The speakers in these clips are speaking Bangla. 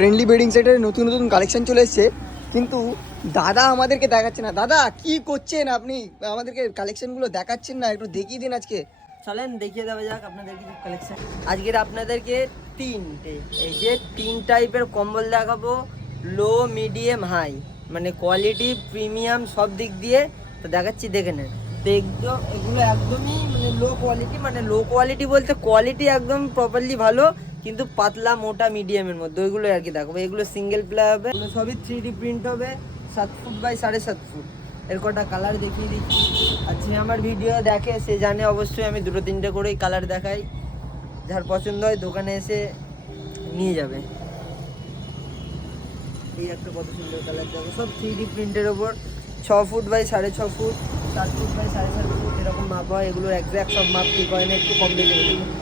ফ্রেন্ডলি বেডিং সেটের নতুন নতুন কালেকশন চলে এসেছে, কিন্তু দাদা আমাদেরকে দেখাচ্ছে না। দাদা কি করছেন আপনি? আমাদেরকে কালেকশনগুলো দেখাচ্ছেন না, একটু দেখিয়ে দিন আজকে। চলেন দেখিয়ে দেওয়া যাক আপনাদের কিছু কালেকশন। আজকের আপনাদেরকে এই যে তিন টাইপের কম্বল দেখাবো, লো মিডিয়াম হাই, মানে কোয়ালিটি প্রিমিয়াম সব দিক দিয়ে তো দেখাচ্ছি, দেখে নেন। তো এগুলো একদমই মানে লো কোয়ালিটি বলতে কোয়ালিটি একদম প্রপারলি ভালো, কিন্তু পাতলা মোটা মিডিয়ামের মধ্যে ওইগুলো আর কি দেখাবো। এগুলো সিঙ্গেল প্লে হবে, এগুলো সবই 3D প্রিন্ট হবে, 7 ফুট বাই 7.5 ফুট। এর কটা কালার দেখিয়ে দিচ্ছি। আর যে আমার ভিডিও দেখে সে জানে অবশ্যই আমি দুটো তিনটে করেই কালার দেখাই, যার পছন্দ হয় দোকানে এসে নিয়ে যাবে। এই একটা কত সুন্দর কালার দেখো, সব 3D প্রিন্টের ওপর, 6 foot by 6.5 foot, 7 foot by 7.5 foot এরকম মাপ হয়। এগুলো একজ্যাক্ট সব মাপ ঠিক হয় না, একটু কম বেশি হয়ে যাবে।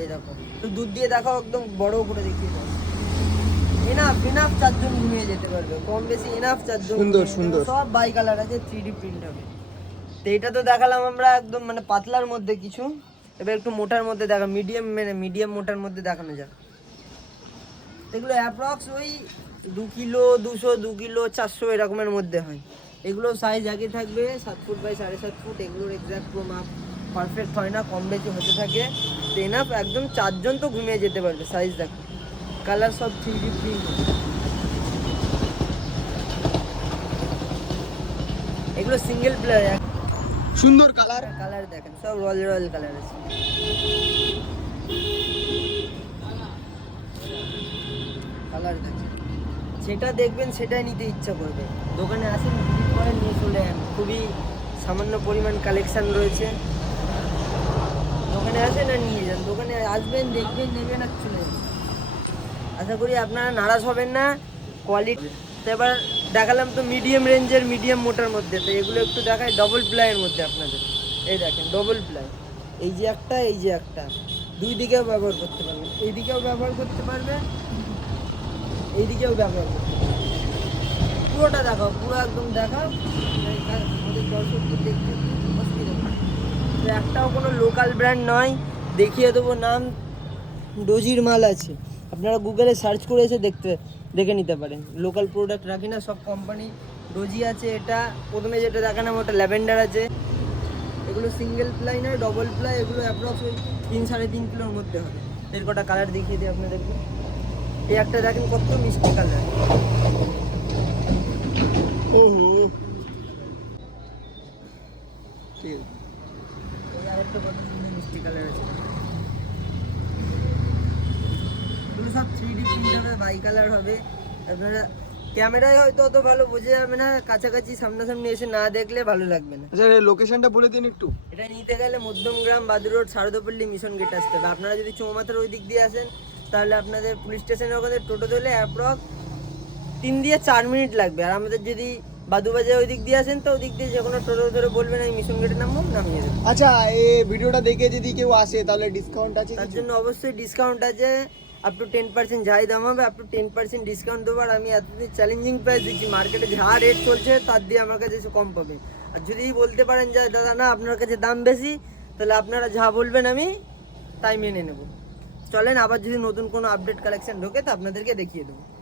এই দেখো, তো দুধ দিয়ে দেখাও, একদম বড় করে দেখিয়ে দাও। এনাফ চারজন ঘুমিয়ে যেতে পারবে, কম বেশি এনাফ চারজন। সুন্দর সুন্দর সব বাই কালার আছে, 3D প্রিন্ট হবে। তো এটা তো দেখালাম আমরা একদম মানে পাতলার মধ্যে কিছু, এবার একটু মোটার মধ্যে দেখা, মিডিয়াম মোটার মধ্যে দেখানো যাক। এগুলো অ্যাপ্রক্স ওই 2 কিলো 200, 2 কিলো 400 এরকমের মধ্যে হয়। এগুলো সাইজ আগে থাকবে 7 ফুট বাই 7.5 ফুট। এগুলোর এক্সাক্ট মাপ পারফেক্ট হয় না, কম বেশি হতে থাকে। তো এনাফ একদম চারজন তো ঘুমিয়ে যেতে পারবে। সাইজ দেখো, কালার সব 3D প্রিন্ট। এগুলো সিঙ্গেল প্লেয়ার, সুন্দর কালার। কালার দেখেন সব রয়্যাল কালার আছে। কালার দেখেন, যেটা দেখবেন সেটাই নিতে ইচ্ছা করবে। দোকানে আসেন, ভিজিট করেন, নিয়ে চলে যান। খুবই সামান্য পরিমাণ কালেকশন রয়েছে, দোকানে আসেন আর নিয়ে যান। দোকানে আসবেন, দেখবেন, নেবেন আর চলে যান। আশা করি আপনারা নারাজ হবেন না। কোয়ালিটি তো এবার দেখালাম তো মিডিয়াম রেঞ্জের, মিডিয়াম মোটার মধ্যে। তো এগুলো একটু দেখায় ডবল প্লাইয়ের মধ্যে আপনাদের। এই দেখেন ডবল প্লাই, এই যে একটা, দুই দিকেও ব্যবহার করতে পারবেন, এই দিকেও ব্যবহার করতে পারবেন, এই দিকেও ব্যবহার করতে পারবেন। পুরোটা দেখাও, পুরো একদম দেখাও, আমাদের দর্শকদের দেখতে অসুবিধা নেই। তো একটাও কোনো লোকাল ব্র্যান্ড নয়, দেখিয়ে দেবো। নাম ডোজির মাল আছে, আপনারা গুগলে সার্চ করে এসে দেখে নিতে পারেন। লোকাল প্রোডাক্ট রাখি না, সব কোম্পানি। ডোজি আছে, এটা প্রথমে যেটা দেখালাম ওটা ল্যাভেন্ডার আছে। এগুলো সিঙ্গেল প্লাই নয়, ডবল প্লাই। এগুলো অ্যাপ্রক্স ওই 3-3.5 কিলোর মধ্যে হবে। এর কটা কালার দেখিয়ে দিই আপনাদেরকে। এই একটা দেখেন কত মিষ্টি কালার। ওহো, ঠিক আছে। এই আরেকটা কত সুন্দর মিষ্টি কালার আছে। এগুলো সব 3D প্রিন্ট হবে, বাই কালার হবে। আপনারা ক্যামেরায় হয়তো অত ভালো বোঝা যাবে না, কাছাকাছি সামনাসামনি এসে না দেখলে ভালো লাগবে না। আচ্ছা, লোকেশনটা বলে দিন একটু। এটা নিতে গেলে মধ্যমগ্রাম, বাদুর রোড, শারদাপল্লী, মিশন গেট আসতে হবে। আপনারা যদি চৌমাথার ওই দিক দিয়ে আসেন, তাহলে আপনাদের পুলিশ স্টেশনের ওখানে টোটো ধরলে অ্যাপ্রক্স 3 দিয়ে 4 মিনিট লাগবে। আর আমাদের যদি বাদুবাজার ওই দিক দিয়ে আসেন, তো ওই দিক দিয়ে যে কোনো টোটো ধরে বলবেন আমি মিশন গেটে নামবো, নামিয়ে দেবো। আচ্ছা, এই ভিডিওটা দেখে যদি কেউ আসে তাহলে ডিসকাউন্ট আছে? তার জন্য অবশ্যই ডিসকাউন্ট আছে, আপ টু 10%। যাই দাম হবে আপ টু 10% ডিসকাউন্ট দেবো। আর আমি এতদিন চ্যালেঞ্জিং প্রাইস দিচ্ছি, মার্কেটে যা রেট চলছে তার দিয়ে আমার কাছে এসে কম পাবে। আর যদি বলতে পারেন যে দাদা না আপনার কাছে দাম বেশি, তাহলে আপনারা যা বলবেন আমি তাই মেনে নেব। চলেন, আবার যদি নতুন কোনো আপডেট কালেকশন ঢোকে তো আপনাদেরকে দেখিয়ে দেবো।